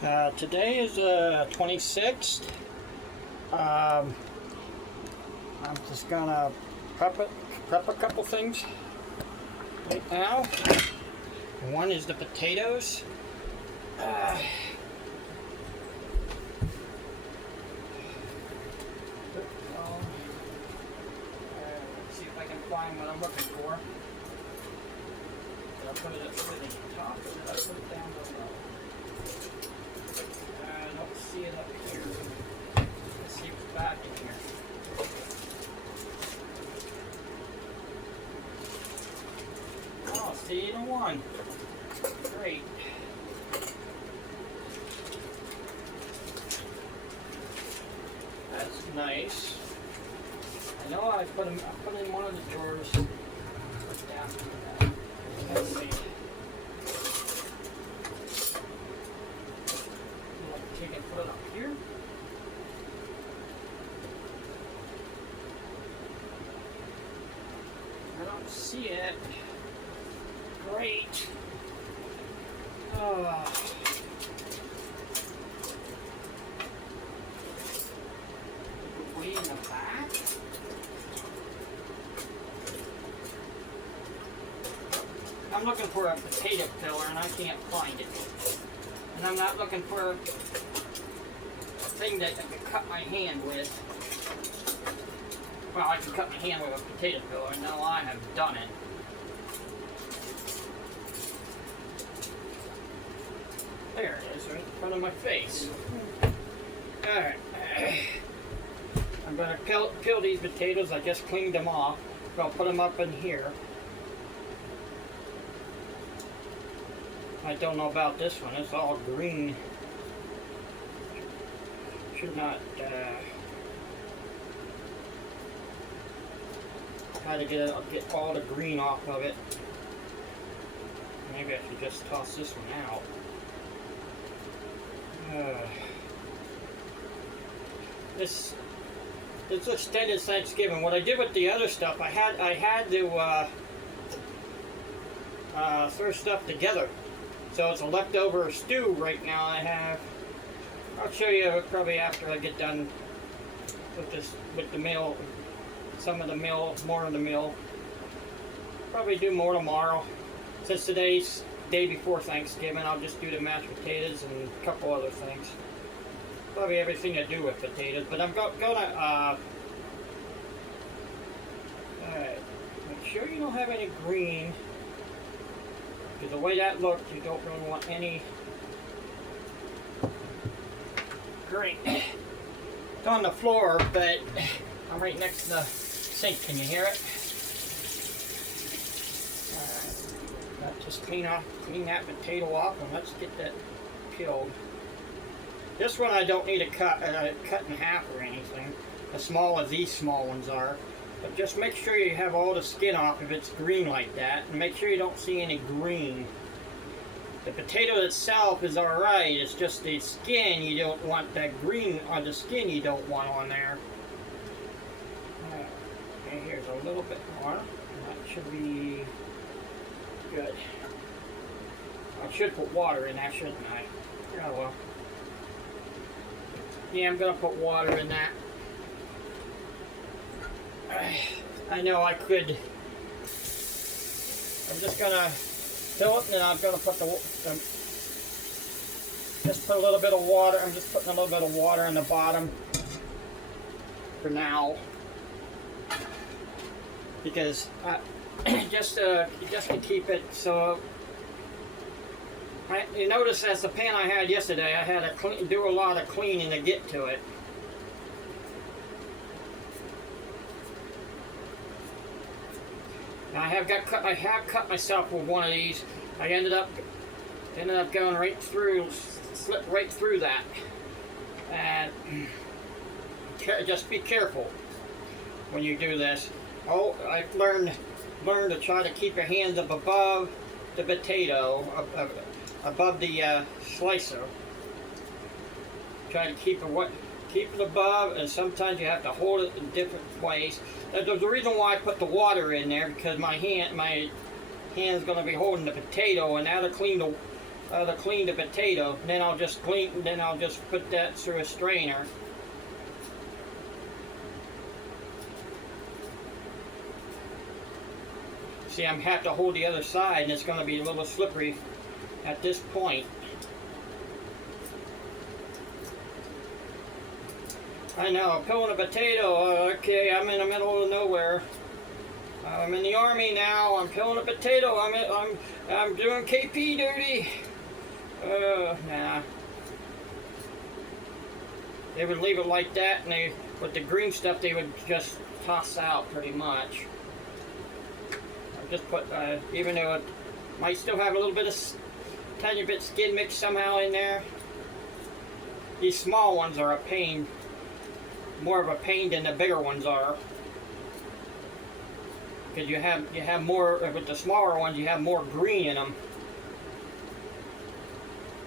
Today is 26th. I'm just gonna prep a couple things right now. One is the potatoes. Let's see if I can find what I'm looking for. Did I put it at the top or did I put it down below? I don't see it up here. Let's see what's back in here. Oh, see, either one. Great. That's nice. I know I put them in one of the drawers. Yeah. Let's see. Take and put it up here. I don't see it. Great. Way in the back. I'm looking for a potato filler and I can't find it. And I'm not looking for a thing that I can cut my hand with. Well, I can cut my hand with a potato filler, and now I have done it. There it is, right in front of my face. Alright. I'm going to peel these potatoes. I just cleaned them off. I'll put them up in here. I don't know about this one. It's all green. Should not try to get all the green off of it. Maybe I should just toss this one out. This extended Thanksgiving. What I did with the other stuff, I had to throw stuff together. So it's a leftover stew right now. I'll show you probably after I get done with the meal. Some of the meal, more of the meal. Probably do more tomorrow. Since today's day before Thanksgiving, I'll just do the mashed potatoes and a couple other things. Probably everything to do with potatoes, but I'm gonna alright, make sure you don't have any green, because the way that looks, you don't really want any green. It's on the floor, but I'm right next to the sink. Can you hear it? Alright, just clean that potato off, and let's get that peeled. This one I don't need to cut in half or anything, as small as these small ones are. But just make sure you have all the skin off if it's green like that, and make sure you don't see any green. The potato itself is alright, it's just the skin, you don't want that green on the skin, you don't want on there. Okay, here's a little bit more. That should be good. I should put water in that, shouldn't I? Oh well. Yeah, I'm gonna put water in that. I know I could. I'm just gonna fill it, and then I'm gonna put just put a little bit of water. I'm just putting a little bit of water in the bottom for now, because just to keep it so. You notice that's the pan I had yesterday. I had to do a lot of cleaning to get to it. Now I have cut myself with one of these. I ended up going right through, slipped right through that. And just be careful when you do this. Oh, I've learned to try to keep your hands up above the potato, above the slicer. Try to keep it above, and sometimes you have to hold it in different ways. There's a reason why I put the water in there, because my hand's going to be holding the potato, and that'll clean to clean the potato. Then I'll just put that through a strainer. See, I have to hold the other side, and it's going to be a little slippery at this point. I know, peeling a potato. Okay, I'm in the middle of nowhere. I'm in the army now. I'm peeling a potato. I'm doing KP duty. Nah. They would leave it like that, and with the green stuff, they would just toss out pretty much. Just put, even though it might still have a little bit of tiny bit skin mix somehow in there. These small ones are a pain, more of a pain than the bigger ones are. Because you have more with the smaller ones. You have more green in them.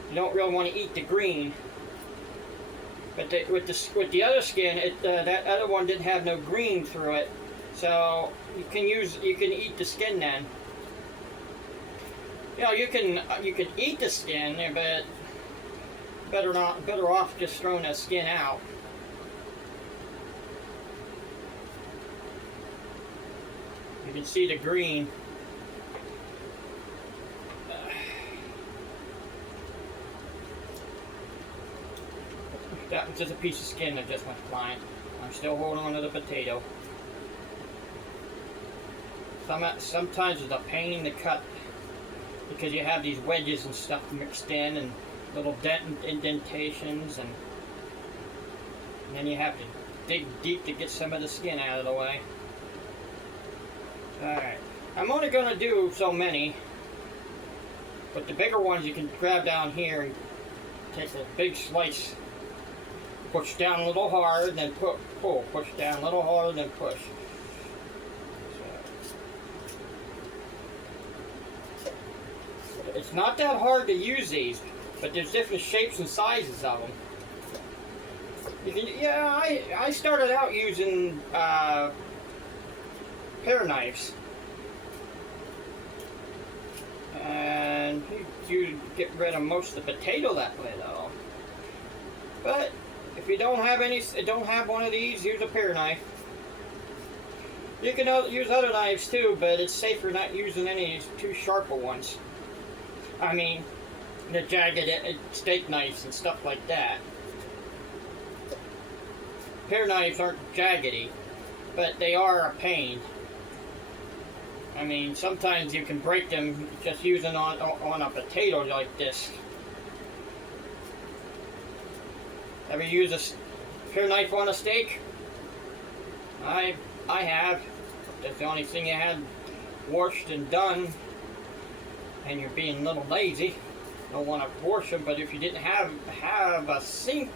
You don't really want to eat the green. But with the other skin, that other one didn't have no green through it. So you can eat the skin then. You know, you can eat the skin, but better off just throwing that skin out. You can see the green. That was just a piece of skin that just went flying. I'm still holding on to the potato. Sometimes it's a pain to cut because you have these wedges and stuff mixed in and little indentations, and then you have to dig deep to get some of the skin out of the way. Alright, I'm only going to do so many, but the bigger ones you can grab down here and take a big slice, push down a little hard, then pull, push down a little hard, then push. It's not that hard to use these, but there's different shapes and sizes of them. I started out using pear knives, and you get rid of most of the potato that way, though. But if you don't have one of these, use a pear knife. You can use other knives too, but it's safer not using any too sharper ones. I mean, the jagged steak knives and stuff like that. Pear knives aren't jaggedy, but they are a pain. I mean, sometimes you can break them just using on a potato like this. Ever use a pear knife on a steak? I have. That's the only thing you had washed and done. And you're being a little lazy, don't want to wash them. But if you didn't have a sink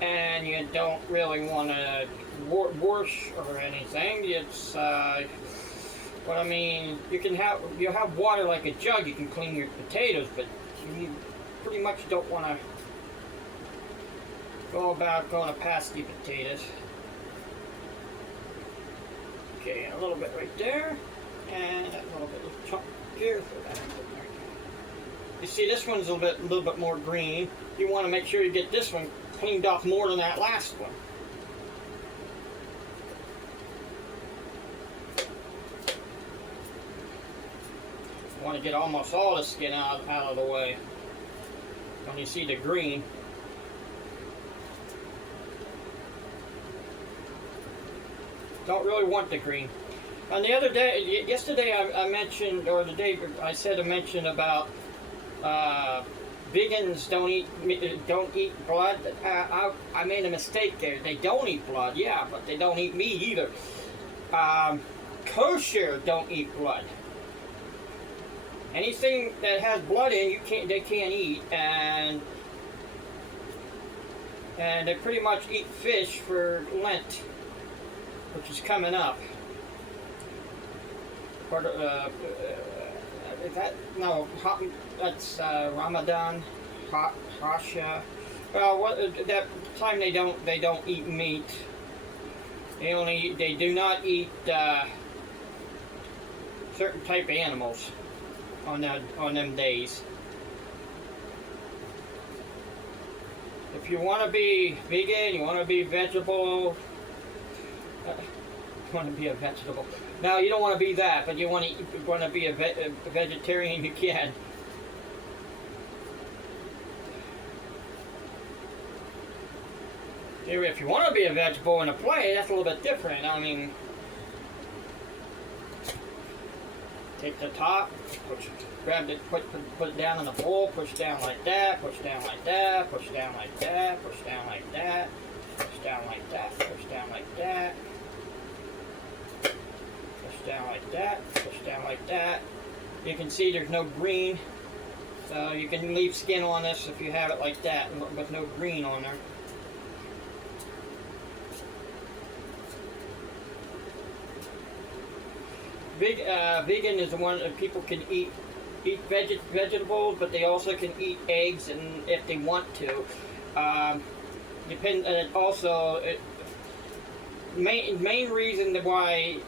and you don't really want to wash or anything, it's what I mean. You have water like a jug. You can clean your potatoes, but you pretty much don't want to go about going past the potatoes. Okay, a little bit right there, and a little bit of chunk. Here, you see, this one's a little bit more green. You want to make sure you get this one cleaned off more than that last one. You want to get almost all the skin out of the way when you see the green. Don't really want the green. And the other day, yesterday I mentioned, or the day I mentioned about vegans don't eat blood. I made a mistake there. They don't eat blood, yeah, but they don't eat meat either. Kosher don't eat blood. Anything that has blood in, they can't eat, and they pretty much eat fish for Lent, which is coming up. That's Ramadan, Hasha. Well, that time they don't eat meat. They do not eat certain type of animals on them days. if you want to be vegan, you want to be vegetable, you want to be a vegetable. No, you don't want to be that, but you want to be a vegetarian, you can. If you want to be a vegetable in a play, that's a little bit different. I mean, take the top, grab it, put it down in the bowl, push down like that, push down like that, push down like that, push down like that, push down like that, push down like that, push down like that, push down like that. You can see there's no green, so you can leave skin on this if you have it like that, with no green on there. Vegan is the one that people can eat vegetables, but they also can eat eggs, and if they want to. Main reason why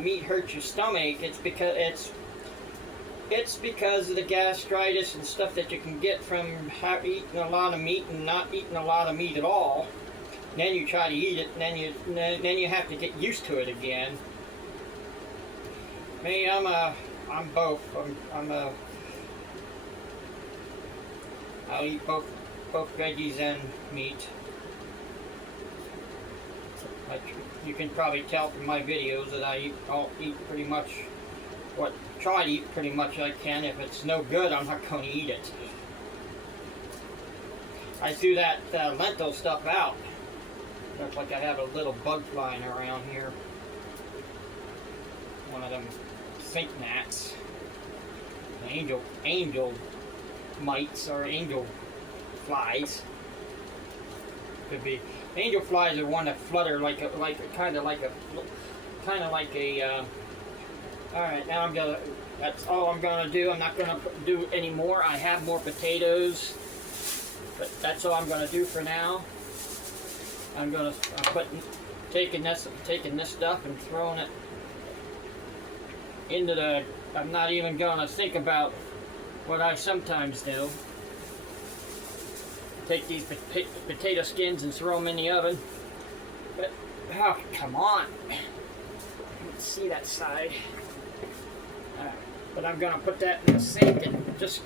meat hurts your stomach, it's because of the gastritis and stuff that you can get from eating a lot of meat and not eating a lot of meat at all. And then you try to eat it, and then you have to get used to it again. Me, I'm both. I'll eat both veggies and meat. But you can probably tell from my videos that I'll eat pretty much try to eat pretty much I can. If it's no good, I'm not going to eat it. I threw that lentil stuff out. Looks like I have a little bug flying around here. One of them stink gnats, angel mites or angel flies. Could be. Angel flies are one that flutter kind of like a. All right, now that's all I'm gonna do. I'm not gonna do any more. I have more potatoes, but that's all I'm gonna do for now. I'm taking this stuff and throwing it into the. I'm not even gonna think about what I sometimes do. Take these potato skins and throw them in the oven. But oh, come on! Let's see that side. But I'm gonna put that in the sink and just.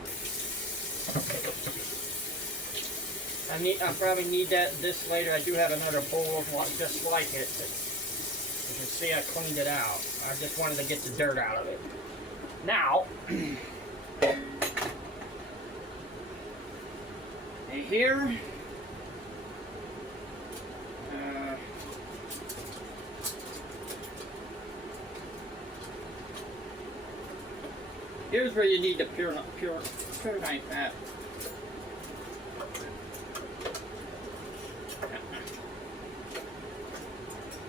I probably need this later. I do have another bowl just like it. You can see I cleaned it out. I just wanted to get the dirt out of it. Now, here, here's where you need the pure knife at.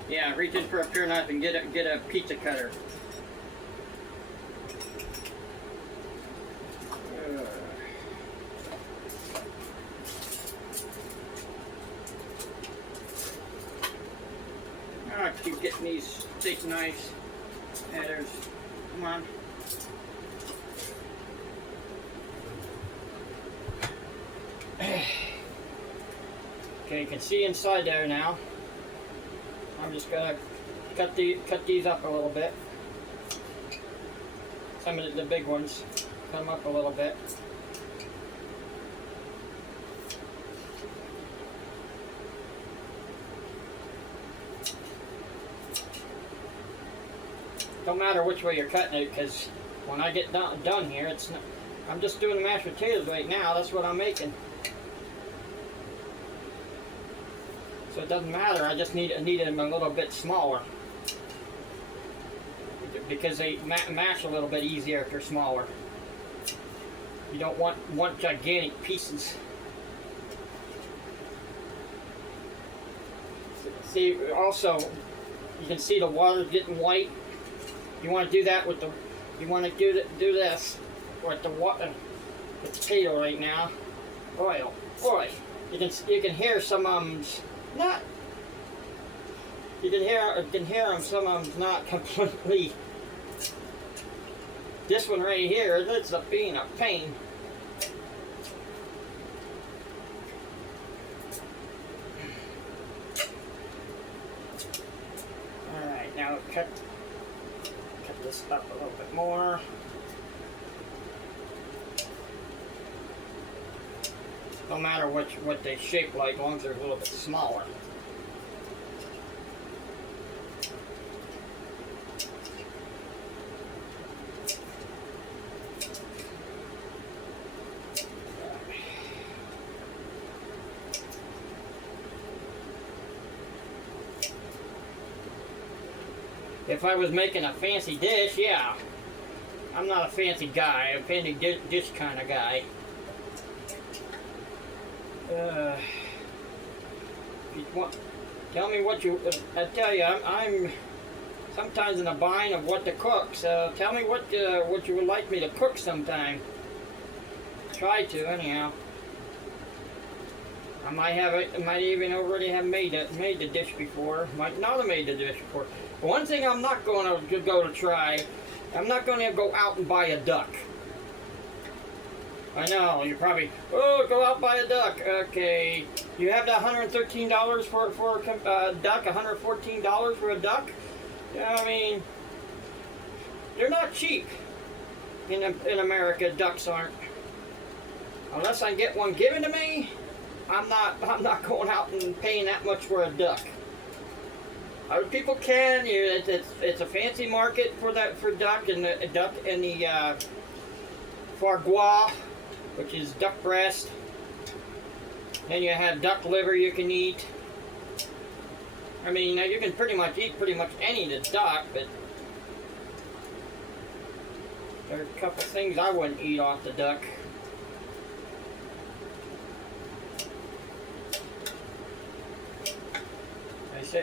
Yeah, reach in for a pure knife and get a pizza cutter. I keep getting these steak knives. Headers. Come on. Okay, you can see inside there now. I'm just gonna cut these up a little bit. Some of the big ones, cut them up a little bit. Don't matter which way you're cutting it, because when I get done here, I'm just doing the mashed potatoes right now. That's what I'm making. So it doesn't matter. I just need them a little bit smaller, because they mash a little bit easier if they're smaller. You don't want gigantic pieces. See, also, you can see the water getting white. You want to do that with the. You want to do this with the potato right now. Boy. You can hear some of them's not. You can hear them. Some of them's not completely. This one right here, it's being a pain. cut this up a little bit more. No matter what they shape like, as long as they're a little bit smaller. If I was making a fancy dish, yeah. I'm not a fancy guy, a fancy dish kind of guy. Tell me what you. I tell you, I'm sometimes in a bind of what to cook. So tell me what you would like me to cook sometime. Try to anyhow. I might even already have made the dish before. Might not have made the dish before. But one thing I'm not going to go to try. I'm not going to go out and buy a duck. I know, you're probably, oh, go out and buy a duck. Okay, you have the $113 for a duck, $114 for a duck? Yeah, I mean, they're not cheap in America, ducks aren't. Unless I get one given to me, I'm not going out and paying that much for a duck. Other people can. It's a fancy market for duck and the foie gras, which is duck breast. Then you have duck liver you can eat. I mean, you can pretty much eat any of the duck, but there are a couple things I wouldn't eat off the duck.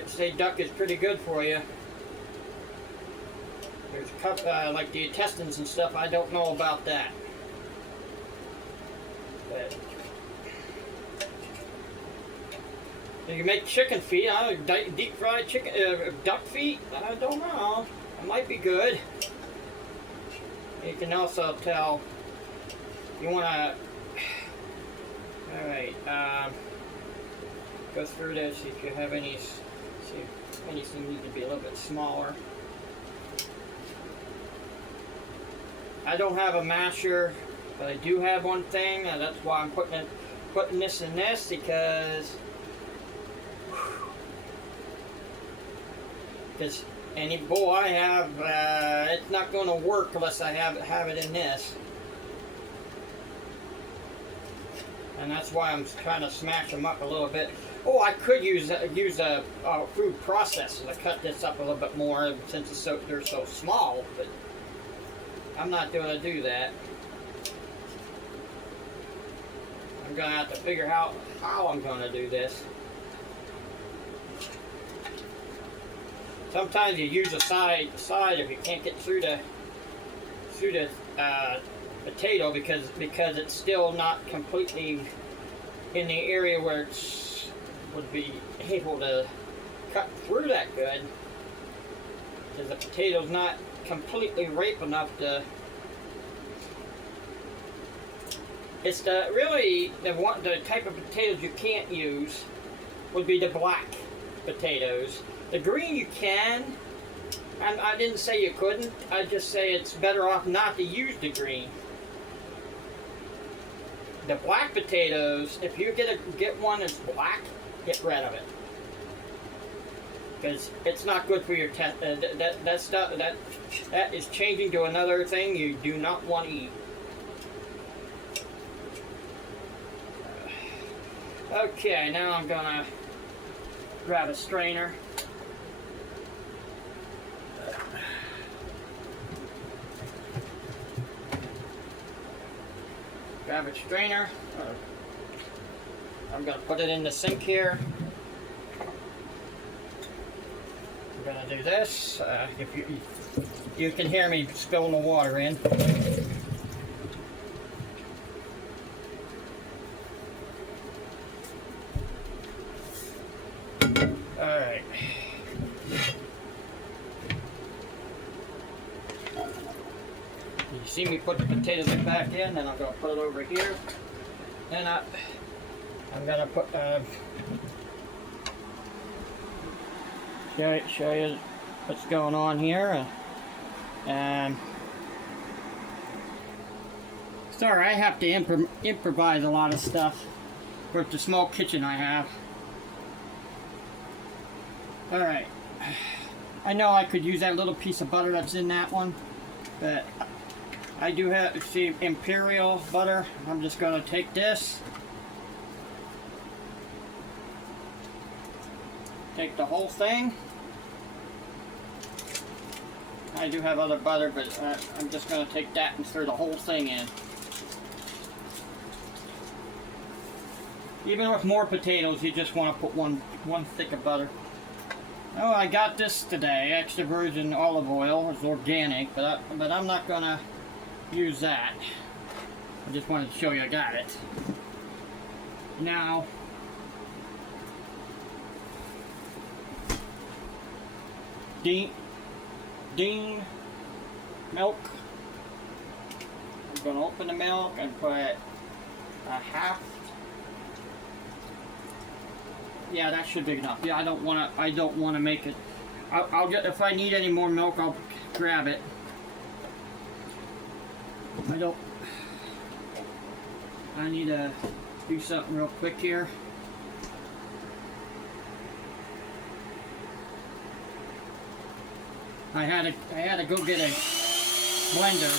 Say duck is pretty good for you. There's a couple, like the intestines and stuff, I don't know about that. But you can make chicken feet, deep fried chicken, duck feet, I don't know. It might be good. You can also tell, you want to, alright, go through this, see if you have any. Anything need to be a little bit smaller. I don't have a masher, but I do have one thing, and that's why I'm putting this in this, because any bowl I have, it's not going to work unless I have it in this. And that's why I'm trying to smash them up a little bit. Oh, I could use a food processor to cut this up a little bit more since they're so small, but I'm not going to do that. I'm going to have to figure out how I'm going to do this. Sometimes you use a side if you can't get through the potato because it's still not completely in the area where it's would be able to cut through that good, because the potato's not completely ripe enough to. It's the type of potatoes you can't use would be the black potatoes. The green you can. I didn't say you couldn't. I just say it's better off not to use the green. The black potatoes, if you get one that's black, get rid of it, because it's not good for your test. That stuff that is changing to another thing you do not want to eat. Okay, now I'm gonna grab a strainer. Grab a strainer. I'm going to put it in the sink here. I'm going to do this. If you can hear me spilling the water in. All right. You see me put the potatoes back in, and I'm going to put it over here. And I'm going to put, show you what's going on here. Sorry, I have to improvise a lot of stuff with the small kitchen I have. Alright. I know I could use that little piece of butter that's in that one, but I do have, see, Imperial butter. I'm just going to take this, take the whole thing. I do have other butter, but I'm just going to take that and stir the whole thing in. Even with more potatoes, you just want to put one stick of butter. Oh, I got this today, extra virgin olive oil. It's organic, but I'm not going to use that. I just wanted to show you I got it. Now, Dean milk. I'm going to open the milk and put a half. Yeah, that should be enough. Yeah, I don't want to make it. I'll get, if I need any more milk, I'll grab it. I need to do something real quick here. I had to go get a blender.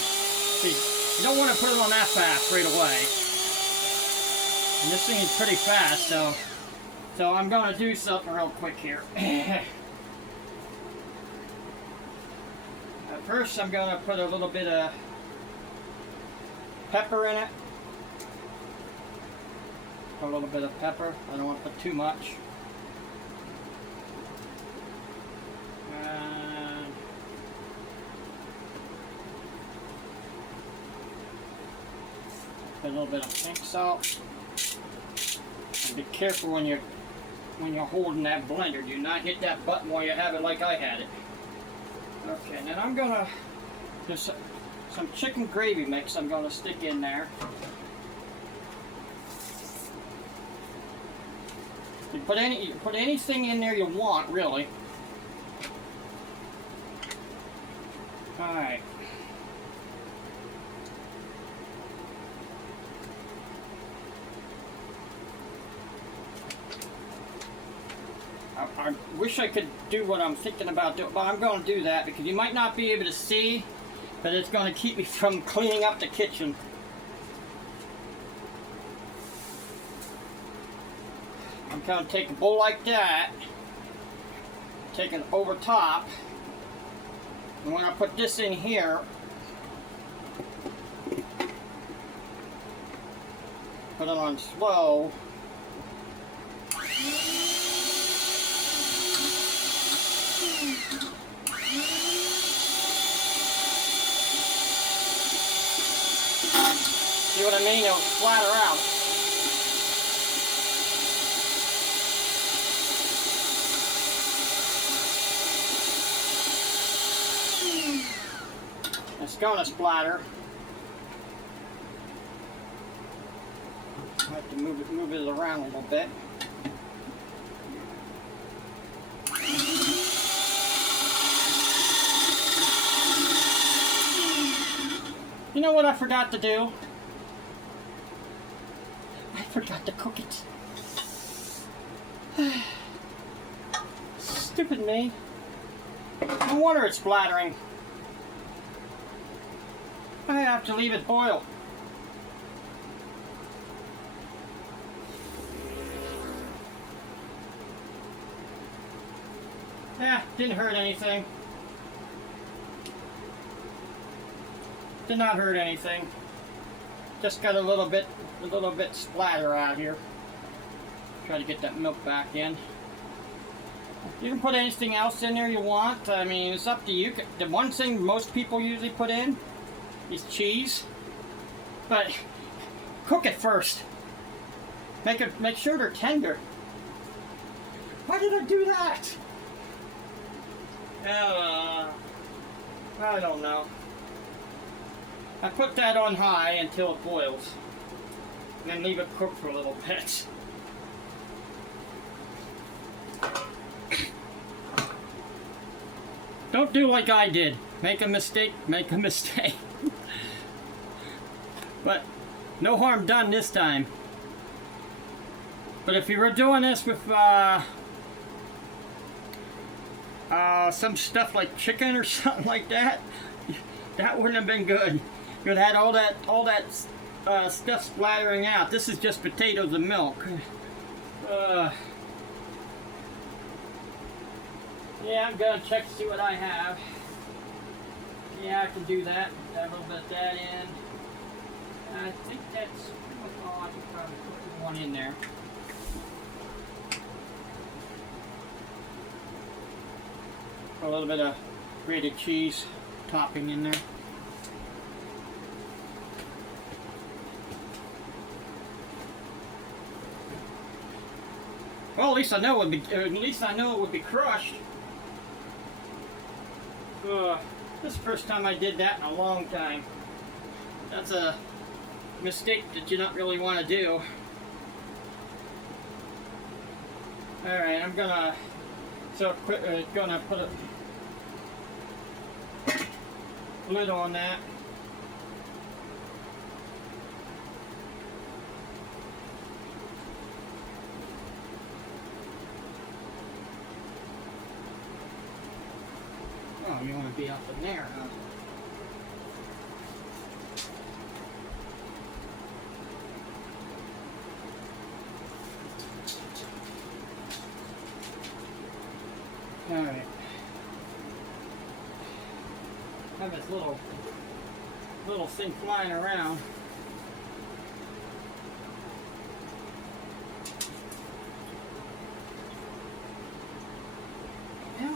See, you don't want to put it on that fast right away. And this thing is pretty fast, so I'm going to do something real quick here. First, I'm going to put a little bit of pepper in it. A little bit of pepper. I don't want to put too much. Put a little bit of pink salt. And be careful when you're holding that blender. Do not hit that button while you have it like I had it. Okay, and then I'm gonna there's some chicken gravy mix I'm gonna stick in there. You put anything in there you want, really. All right. I wish I could do what I'm thinking about doing, but I'm going to do that because you might not be able to see, but it's going to keep me from cleaning up the kitchen. I'm going to take a bowl like that, take it over top, and when I put this in here, put it on slow. See what I mean? It'll splatter out. It's gonna splatter. I have to move it around a little bit. You know what I forgot to do? I forgot to cook it. Stupid me. No wonder it's splattering. I have to leave it boil. Didn't hurt anything. Did not hurt anything. Just got a little bit splatter out here. Try to get that milk back in. You can put anything else in there you want. I mean, it's up to you. The one thing most people usually put in is cheese, but cook it first. Make sure they're tender. Why did I do that? I don't know. I put that on high until it boils, and then leave it cook for a little bit. Don't do like I did. Make a mistake, make a mistake. But no harm done this time. But if you were doing this with some stuff like chicken or something like that, that wouldn't have been good. You'd have had all that stuff splattering out. This is just potatoes and milk. Yeah, I'm gonna check to see what I have. Yeah, I can do that. Add a little bit of that in. I think that's. Oh, I can probably put one in there. Put a little bit of grated cheese topping in there. Well, at least I know it would be crushed. This is the first time I did that in a long time. That's a mistake that you don't really want to do. Alright, I'm gonna put a lid on that. Oh, you want to be up in there, huh? All right. Have this little thing flying around. Yeah.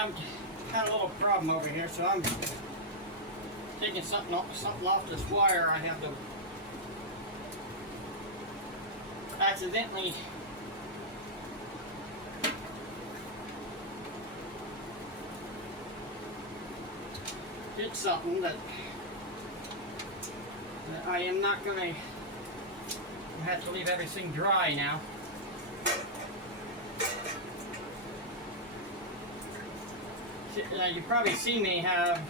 I'm had a little problem over here, so I'm taking something off this wire. I have to accidentally did something that I am not going to have to leave everything dry now. You probably see me have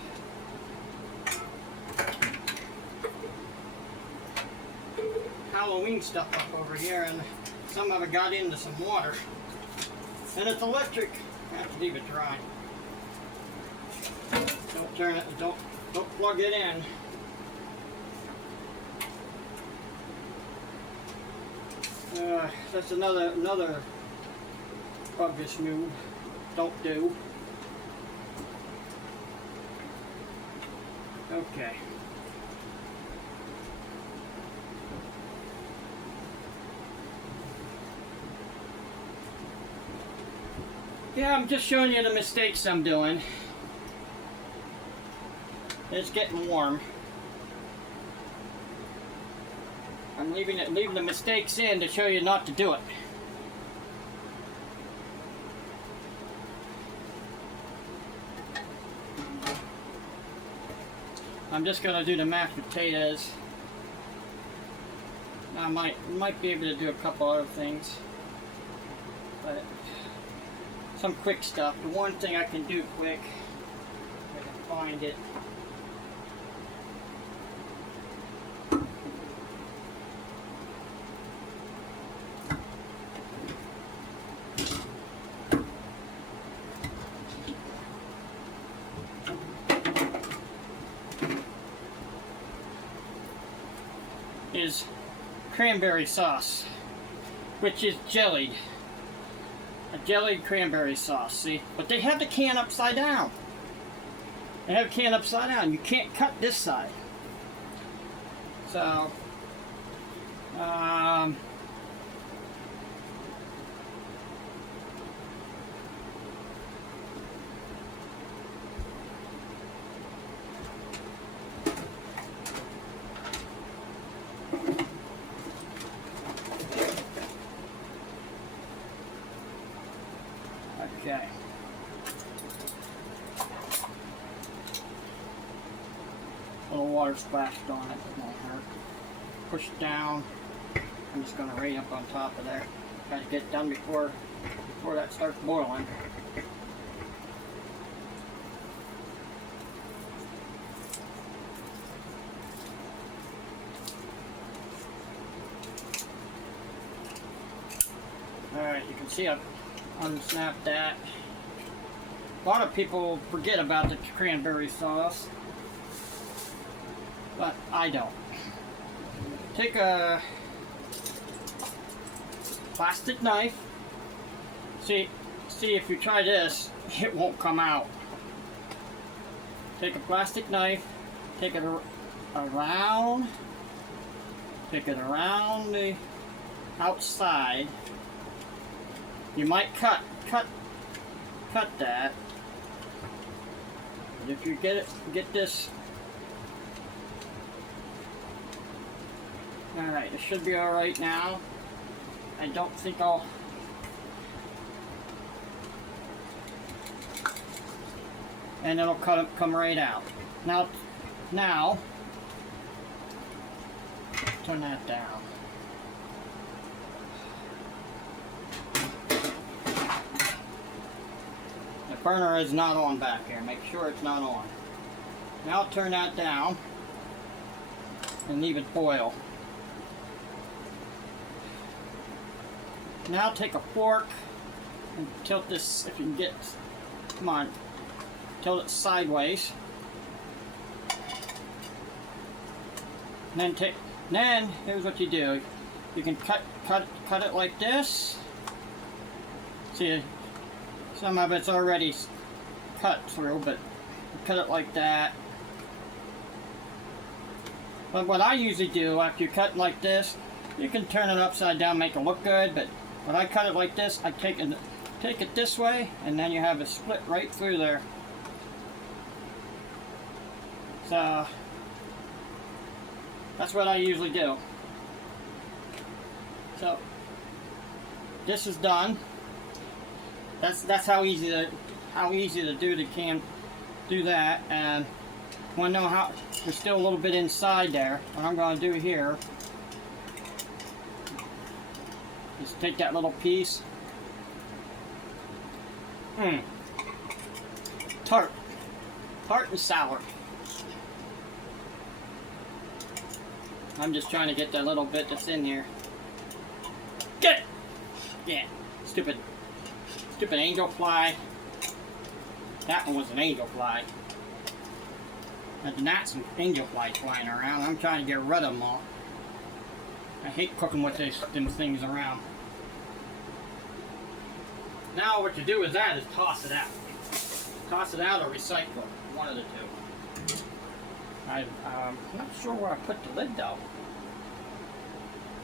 Halloween stuff up over here, and some of it got into some water. And it's electric. I have to leave it dry. Don't turn it. Don't plug it in. That's another obvious move. Don't do. Okay. Yeah, I'm just showing you the mistakes I'm doing. It's getting warm. I'm leaving the mistakes in to show you not to do it. I'm just gonna do the mashed potatoes. I might be able to do a couple other things, but some quick stuff. The one thing I can do quick, if I can find it. Is cranberry sauce, which is jellied. A jellied cranberry sauce, see? But they have the can upside down. They have the can upside down. You can't cut this side. So, A little water splashed on it, it won't hurt. Push it down. I'm just going to right up on top of there. Try to get it done before that starts boiling. Alright, you can see I've unsnapped that. A lot of people forget about the cranberry sauce, but I don't. Take a plastic knife. See if you try this, it won't come out. Take a plastic knife, take it around the outside. You might cut that. But if you get this, all right, it should be all right now. I don't think I'll. And it'll come right out. Now, turn that down. The burner is not on back here. Make sure it's not on. Now turn that down and leave it boil. Now take a fork and tilt this, if you can get, come on, tilt it sideways. And then here's what you do. You can cut it like this. See, some of it's already cut through, but cut it like that. But what I usually do after you cut like this, you can turn it upside down, make it look good, but when I cut it like this, I take it this way, and then you have a split right through there. So that's what I usually do. So this is done. That's how easy to do that. And want to know how there's still a little bit inside there. What I'm going to do here is take that little piece. Tart and sour. I'm just trying to get that little bit that's in here. Get it! Yeah, stupid angel fly. That one was an angel fly. There's not some angel flies flying around. I'm trying to get rid of them all. I hate cooking with them things around. Now what you do with that is toss it out. Toss it out or recycle it. One of the two. I'm not sure where I put the lid though.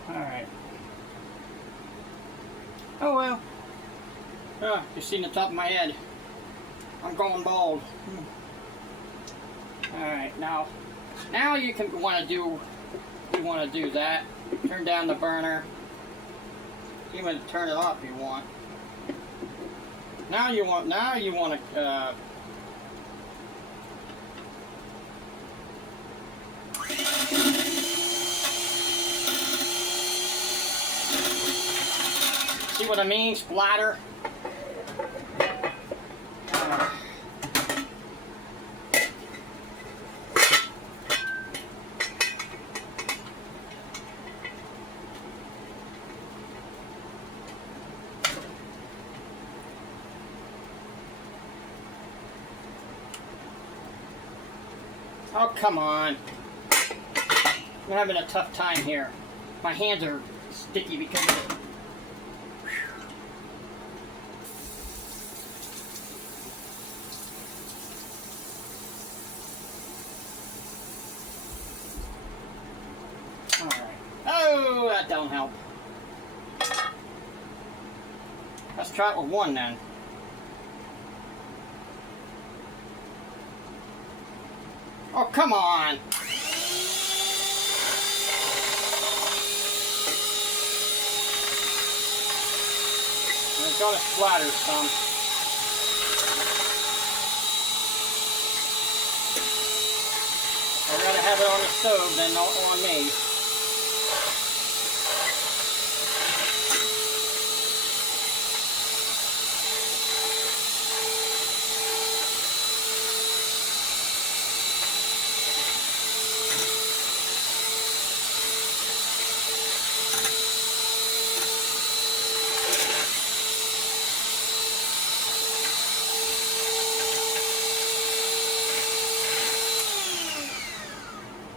Alright. Oh well. You seen the top of my head. I'm going bald. Alright, now you can want to do that. Turn down the burner. Even turn it off if you want. Now you want to see what I mean? Splatter. Oh, come on. I'm having a tough time here. My hands are sticky because of it. Alright. Oh, that don't help. Let's try it with one then. Oh, come on! It's gonna splatter some. I gotta have it on the stove than on me.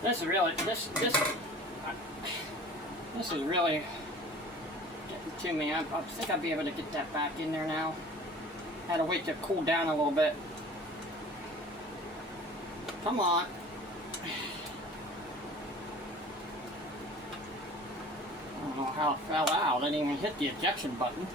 This is really, this is really getting to me. I think I'll be able to get that back in there now. Had to wait to cool down a little bit. Come on. I don't know how it fell out. I didn't even hit the ejection button.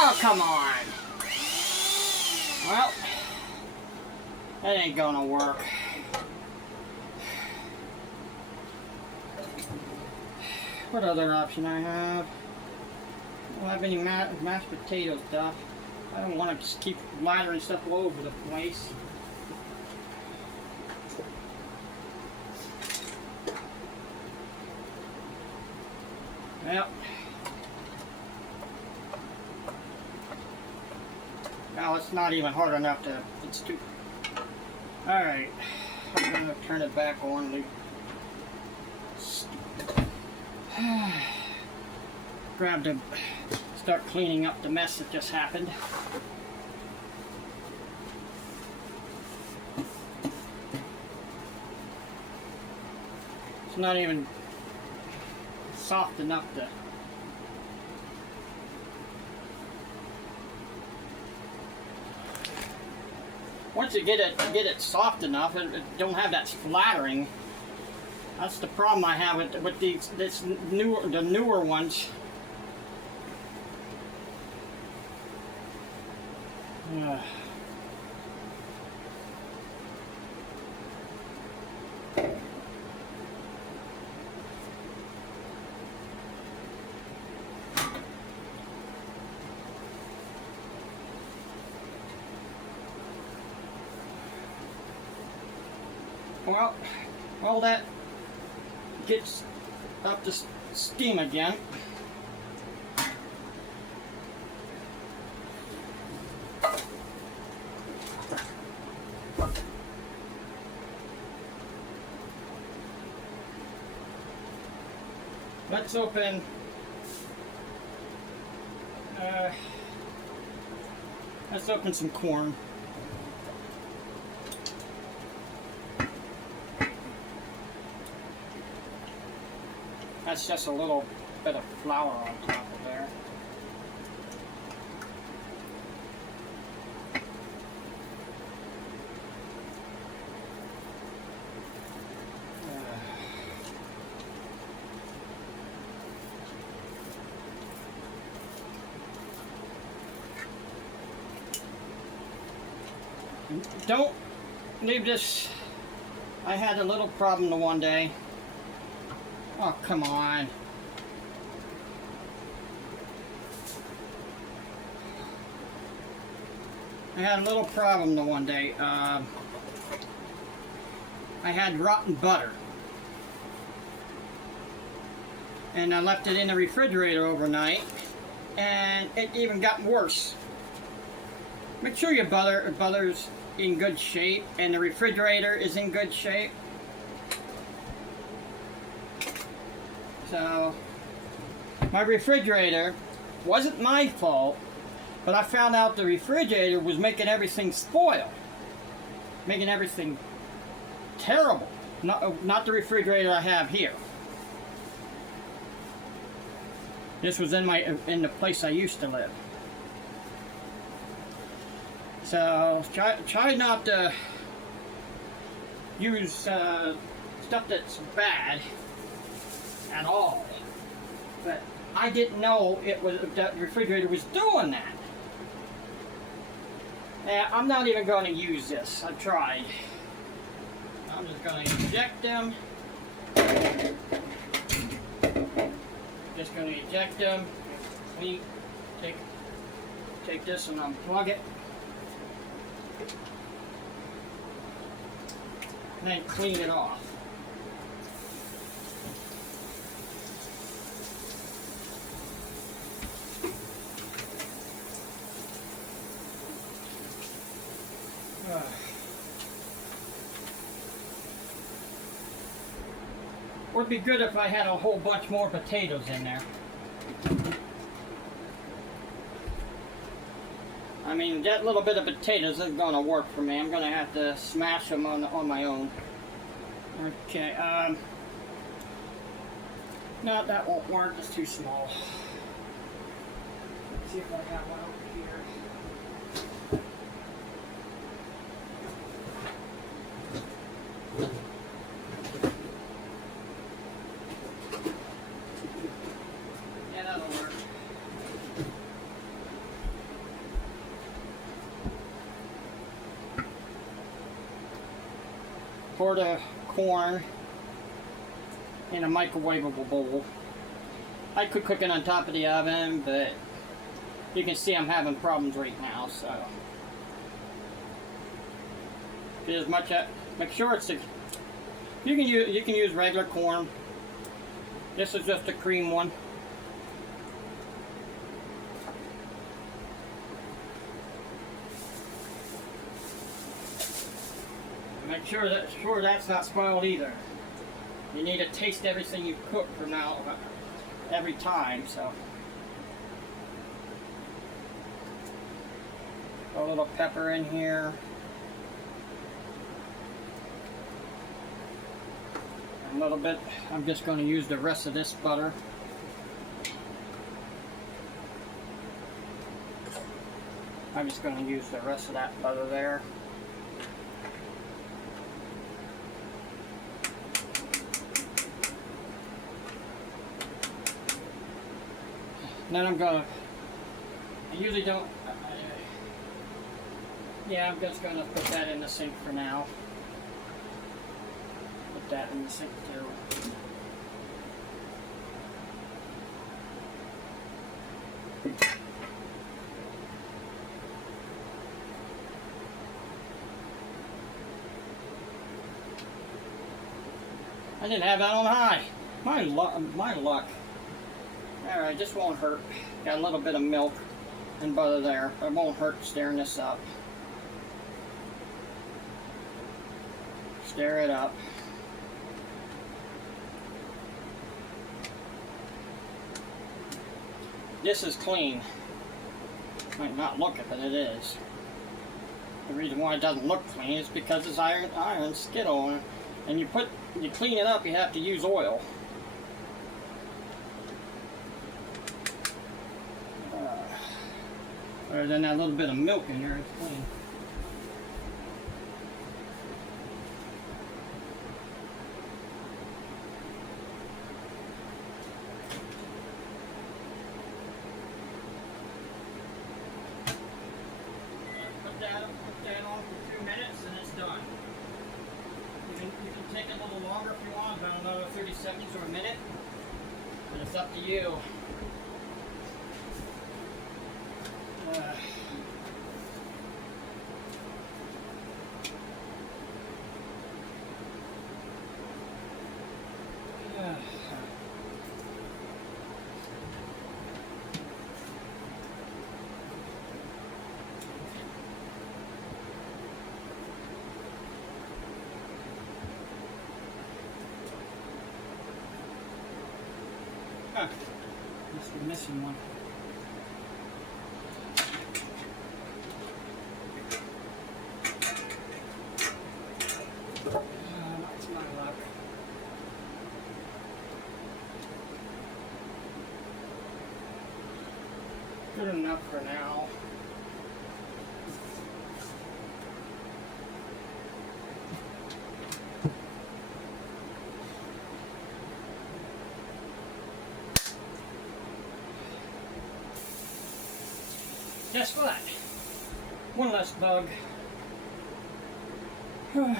Oh, come on. Well, that ain't gonna work. What other option I have? I don't have any mashed potato stuff. I don't want to just keep lathering stuff all over the place. Well. Now it's not even hard enough to, it's too, alright, I'm going to turn it back on. Grab to start cleaning up the mess that just happened. It's not even soft enough to. Once you get it soft enough, it don't have that splattering. That's the problem I have with the newer ones. Well, all that gets up to steam again. Let's open some corn. That's just a little bit of flour on top of there. Don't leave this. I had a little problem the one day. Oh, come on. I had a little problem the one day. I had rotten butter. And I left it in the refrigerator overnight. And it even got worse. Make sure your butter's in good shape and the refrigerator is in good shape. So, my refrigerator wasn't my fault, but I found out the refrigerator was making everything spoil. Making everything terrible. Not the refrigerator I have here. This was in the place I used to live. So, try not to use stuff that's bad at all, but I didn't know that refrigerator was doing that. Yeah, I'm not even going to use this. I've tried. I'm just going to eject them. Just going to eject them. Clean. Take this and unplug it. And then clean it off. Would be good if I had a whole bunch more potatoes in there. I mean, that little bit of potatoes isn't going to work for me. I'm going to have to smash them on my own. Okay, no, that won't work. It's too small. Let's see if I have one over here. Yeah, that'll work. Pour the corn in a microwavable bowl. I could cook it on top of the oven, but you can see I'm having problems right now, so get as much. Make sure it's the. You can use regular corn. This is just a cream one. Make sure that's not spoiled either. You need to taste everything you cook from now every time. So a little pepper in here. A little bit. I'm just going to use the rest of this butter. I'm just going to use the rest of that butter there. Then I'm gonna, I usually don't, yeah, I'm just gonna put that in the sink for now. Put that in the sink too. I didn't have that on high. My luck. Alright, this won't hurt. Got a little bit of milk and butter there. It won't hurt stirring this up. Stir it up. This is clean. Might not look it, but it is. The reason why it doesn't look clean is because it's iron skittle, and you clean it up, you have to use oil. Other than that little bit of milk in there, it's clean. Put that on for 2 minutes and it's done. You can take it a little longer if you want, about another 30 seconds or a minute. But it's up to you. Must be missing one. That's my luck. Good enough for now. Guess what? One less bug. Come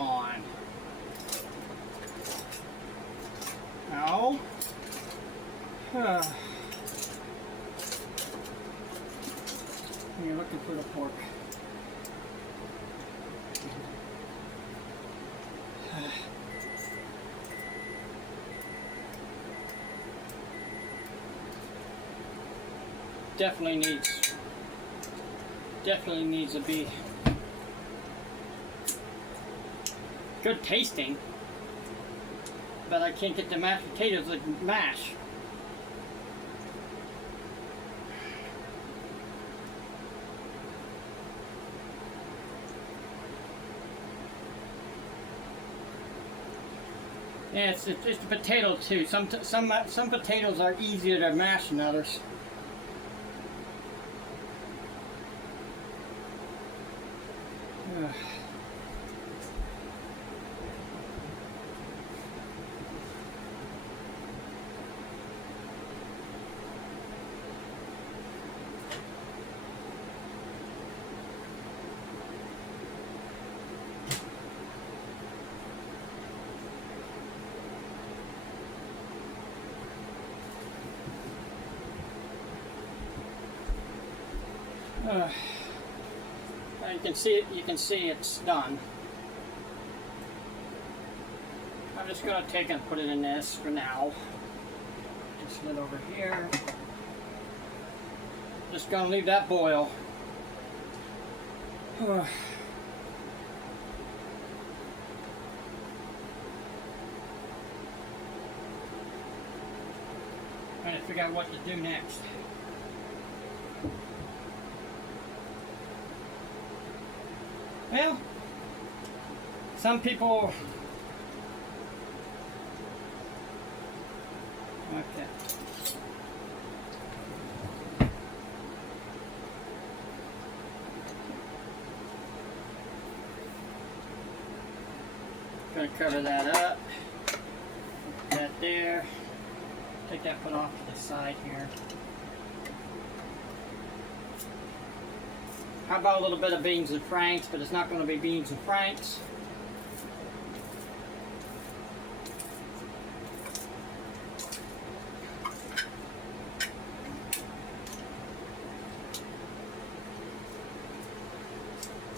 on. No. You're looking for the pork. Definitely needs to be good tasting, but I can't get the mashed potatoes to mash. Yeah, it's the potato too. Some potatoes are easier to mash than others. You can see it's done. I'm just gonna take and put it in this for now. Just lid over here. Just gonna leave that boil. Trying to figure out what to do next. Well, some people. Okay. Gonna cover that up. Put that there. Take that put off to the side here. How about a little bit of beans and franks, but it's not going to be beans and franks.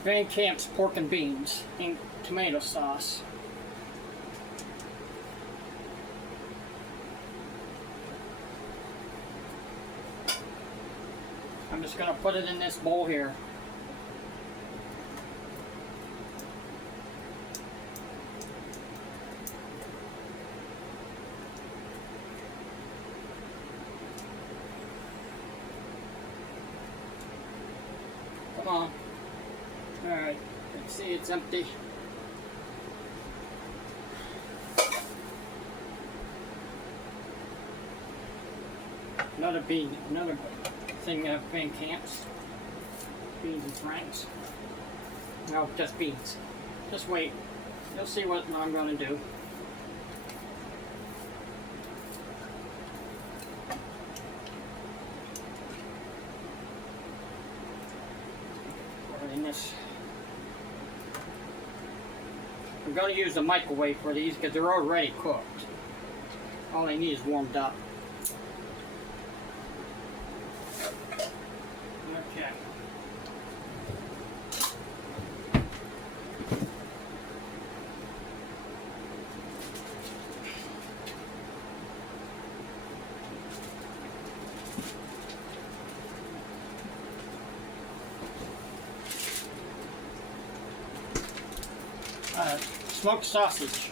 Van Camp's pork and beans in tomato sauce. I'm just going to put it in this bowl here. Come on. Alright, let's see, it's empty. Another thing of Van Camp's. Beans and franks. No, just beans. Just wait. You'll see what I'm going to do. In this, I'm going to use the microwave for these because they're already cooked. All they need is warmed up. Okay. Smoked sausage.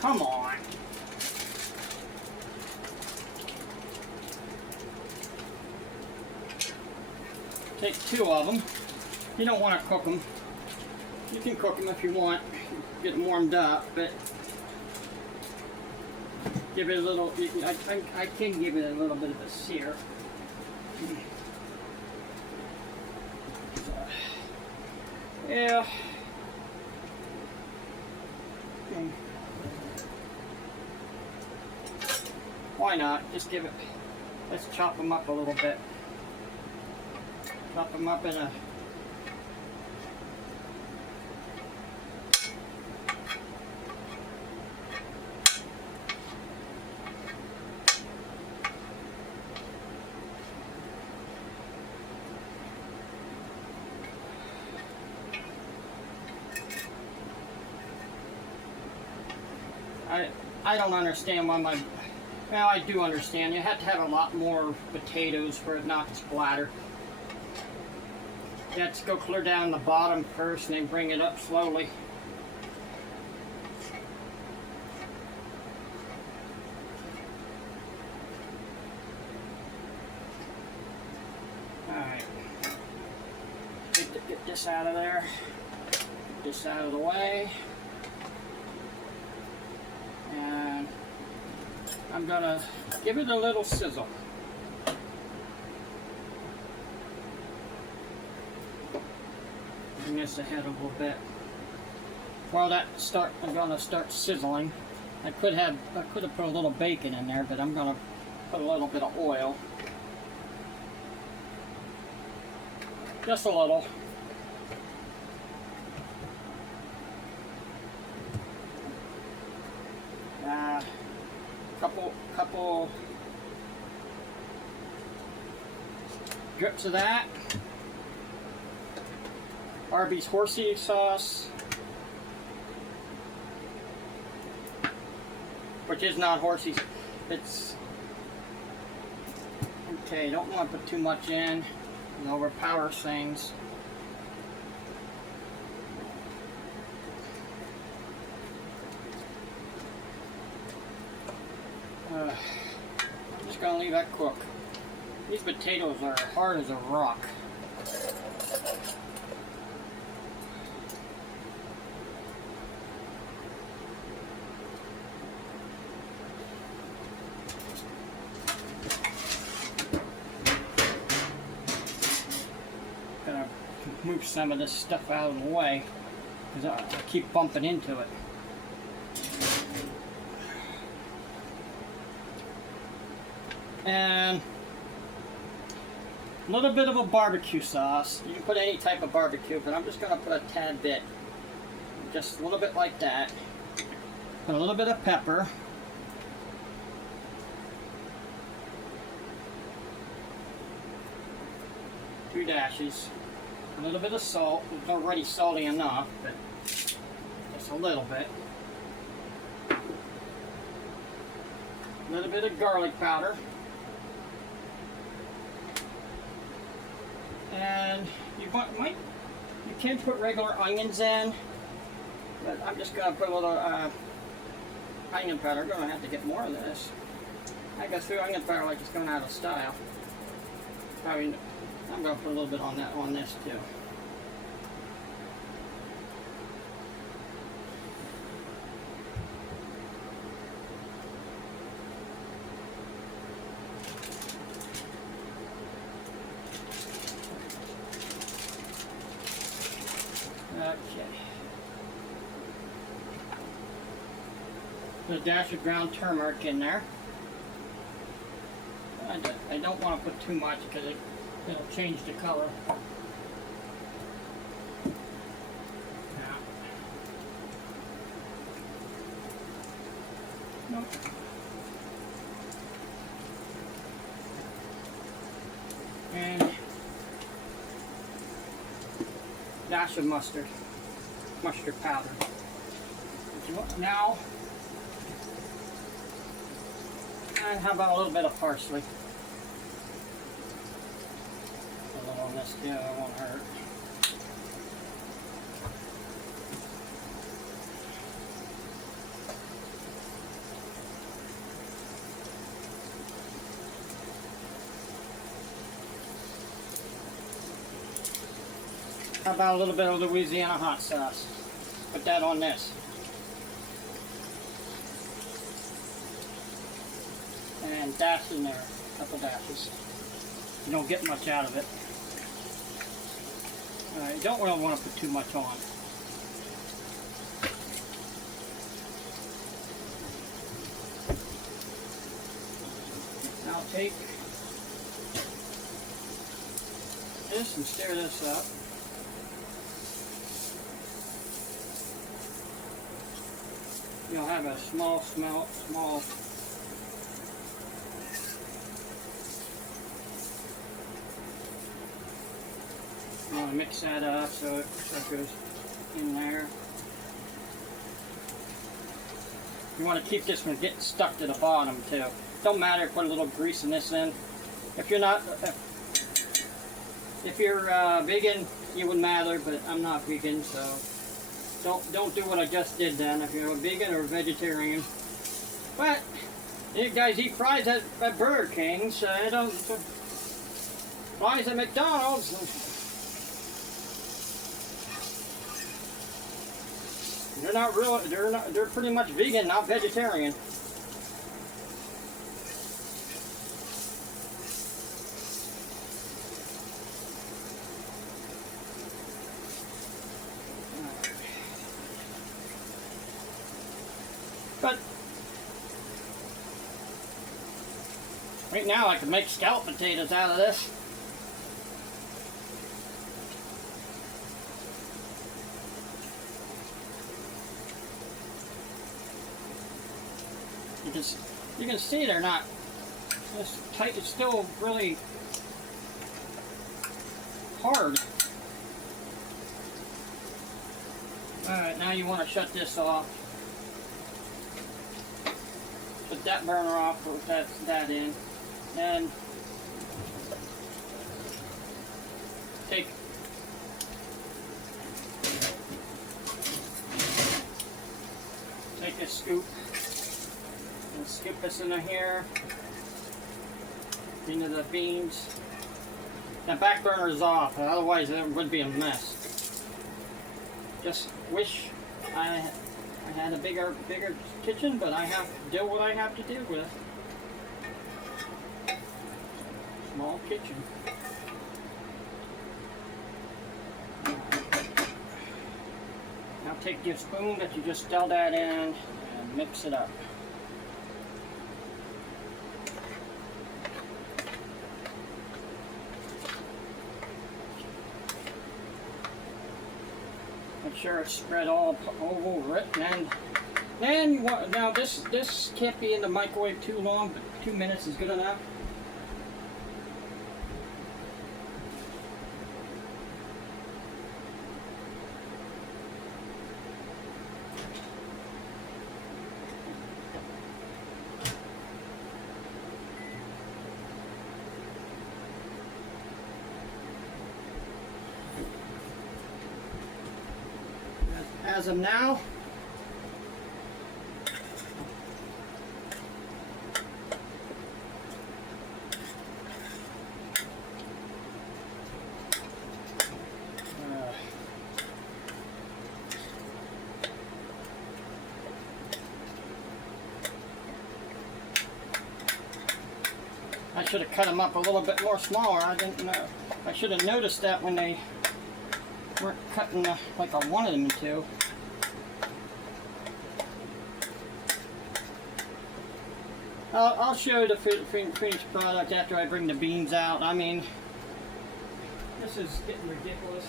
Come on. take 2 of them. You don't want to cook them. You can cook them if you want, get them warmed up, but give it a little, I can give it a little bit of a sear. So, yeah. Okay. Why not? Just give it, let's chop them up a little bit. Chop them up in a I don't understand why my, well, I do understand. You have to have a lot more potatoes for it not to splatter. You have to go clear down the bottom first and then bring it up slowly. Alright. Get this out of there. Get this out of the way. And I'm gonna give it a little sizzle. Bring this ahead a little bit. While I'm gonna start sizzling. I could have put a little bacon in there, but I'm gonna put a little bit of oil. Just a little. Couple drips of that. Arby's horsey sauce, which is not horsey. It's okay. Don't want to put too much in. It overpowers things. I'm just gonna leave that cook. These potatoes are hard as a rock. Gonna move some of this stuff out of the way because I keep bumping into it. And a little bit of a barbecue sauce. You can put any type of barbecue, but I'm just going to put a tad bit. Just a little bit like that. Put a little bit of pepper. Two dashes. A little bit of salt. It's already salty enough, but just a little bit. A little bit of garlic powder. And you can put regular onions in, but I'm just going to put a little onion powder. I'm going to have to get more of this. I guess through onion powder like it's going out of style. Probably, I'm going to put a little bit on this too. Okay. Put a dash of ground turmeric in there. I don't want to put too much because it'll change the color. Now. Nope. And dash of mustard powder. Now, and how about a little bit of parsley? A little on this too, it won't hurt. How about a little bit of Louisiana hot sauce? Put that on this. And dash in there, a couple dashes. You don't get much out of it. You don't really want to put too much on. Now take this and stir this up. You'll have a small. You want to mix that up so it goes in there. You want to keep this from getting stuck to the bottom too. Don't matter, put a little grease in this end. If you're not, if you're vegan, it wouldn't matter, but I'm not vegan, so don't do what I just did then. If you're a vegan or a vegetarian, but you guys eat fries at Burger King, so I don't fries at McDonald's. They're not real. They're pretty much vegan, not vegetarian. But right now, I can make scalloped potatoes out of this. You can see they're not as tight. It's still really hard. Alright, now you want to shut this off. Put that burner off, put that in. And take a scoop. And scoop this into here, into the beans. The back burner is off, otherwise it would be a mess. Just wish I had a bigger kitchen, but I have to do what I have to do with. Small kitchen. Now take your spoon that you just stuck that in and mix it up. Make sure it's spread all over it, and then you want, now this can't be in the microwave too long, but 2 minutes is good enough. As of now, I should have cut them up a little bit more smaller. I didn't know. I should have noticed that when they weren't cutting like I wanted them to. I'll show you the finished product after I bring the beans out. I mean, this is getting ridiculous.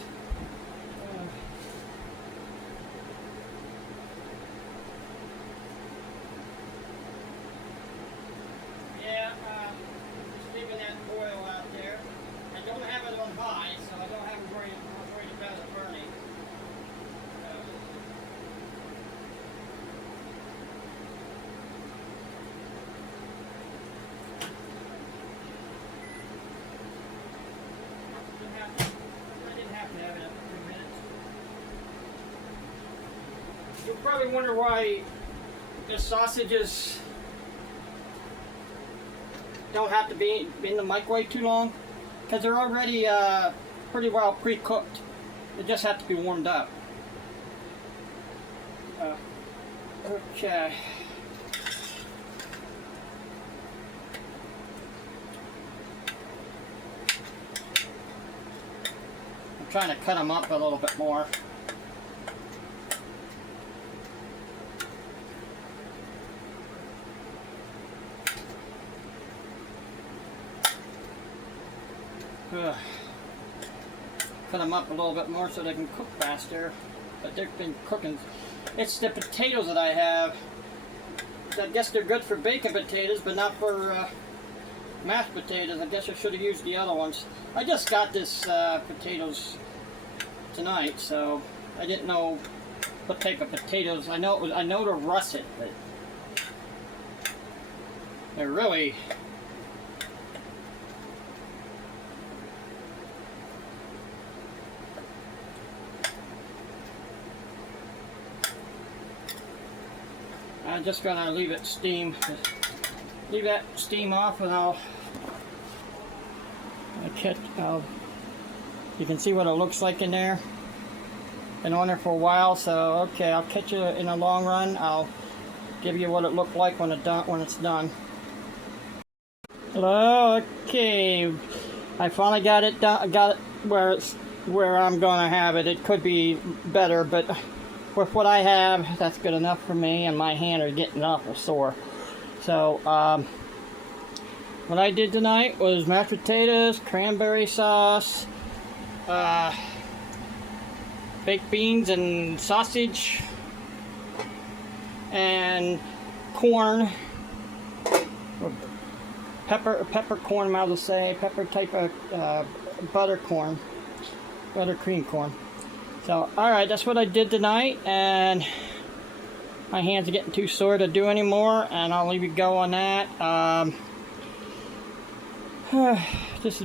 Yeah, just leaving that oil out there. I don't have it on high, so I don't have to worry about it burning. You'll probably wonder why the sausages don't have to be in the microwave too long, because they're already pretty well pre-cooked. They just have to be warmed up. Okay. I'm trying to cut them up a little bit more. Cut them up a little bit more so they can cook faster. But they've been cooking. It's the potatoes that I have. I guess they're good for bacon potatoes, but not for mashed potatoes. I guess I should have used the other ones. I just got this potatoes tonight, so I didn't know what type of potatoes. I know to russet, but they're really. I'm just gonna leave it steam. Leave that steam off, and you can see what it looks like in there. Been on there for a while, so okay, I'll catch you in the long run. I'll give you what it looked like when it's done. Hello, okay. I finally got it done. I got it where I'm gonna have it. It could be better, but with what I have, that's good enough for me, and my hand are getting awful sore. So, what I did tonight was mashed potatoes, cranberry sauce, baked beans and sausage, and corn, peppercorn, I would say, pepper type of buttercorn, buttercream corn. So, alright, that's what I did tonight, and my hands are getting too sore to do anymore, and I'll leave you go on that. This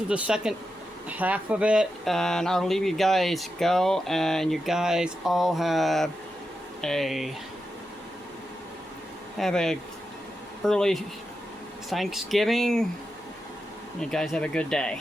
is the second half of it, and I'll leave you guys go, and you guys all have a early Thanksgiving. You guys have a good day.